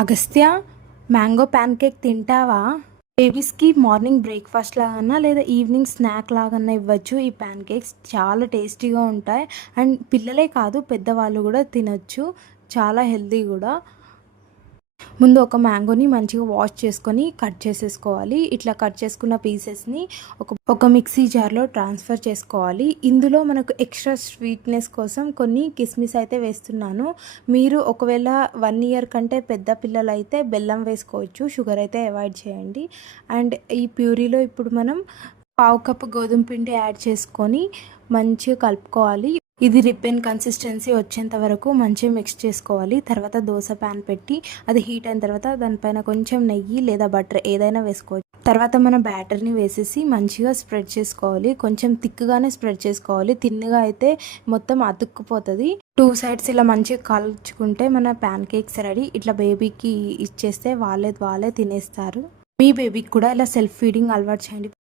Agastya, mango pan cake తింటావా? బేబీస్కి morning breakfast లాగన్నా లేదా evening snack లాగన్నా ఇవ్వచ్చు. ఈ ప్యాన్ కేక్స్ చాలా టేస్టీగా ఉంటాయి. అండ్ పిల్లలే కాదు, పెద్దవాళ్ళు కూడా తినచ్చు. చాలా హెల్తీ కూడా. ముందు ఒక మ్యాంగోని మంచిగా వాష్ చేసుకొని కట్ చేసేసుకోవాలి. ఇట్లా కట్ చేసుకున్న పీసెస్ని ఒక మిక్సీ జార్లో ట్రాన్స్ఫర్ చేసుకోవాలి. ఇందులో మనకు ఎక్స్ట్రా స్వీట్నెస్ కోసం కొన్ని కిస్మిస్ అయితే వేస్తున్నాను. మీరు ఒకవేళ 1 ఇయర్ కంటే పెద్ద పిల్లలు అయితే బెల్లం వేసుకోవచ్చు, షుగర్ అయితే అవాయిడ్ చేయండి. అండ్ ఈ ప్యూరీలో ఇప్పుడు మనం పావు కప్పు గోధుమ పిండి యాడ్ చేసుకొని మంచిగా కలుపుకోవాలి. ఇది రిబ్బన్ కన్సిస్టెన్సీ వచ్చేంత వరకు మంచిగా మిక్స్ చేసుకోవాలి. తర్వాత దోశ ప్యాన్ పెట్టి అది హీట్ అయిన తర్వాత దానిపైన కొంచెం నెయ్యి లేదా బటర్ ఏదైనా వేసుకోవచ్చు. తర్వాత మన బ్యాటర్ని వేసేసి మంచిగా స్ప్రెడ్ చేసుకోవాలి. కొంచెం థిక్గానే స్ప్రెడ్ చేసుకోవాలి, తిన్నగా అయితే మొత్తం అతుక్కుపోతుంది. 2 సైడ్స్ ఇలా మంచిగా కాల్చుకుంటే మన ప్యాన్ కేక్స్ రెడీ. ఇట్లా బేబీకి ఇచ్చేస్తే వాళ్ళే తినేస్తారు. మీ బేబీకి కూడా ఇలా సెల్ఫ్ ఫీడింగ్ అలవాటు చేయండి.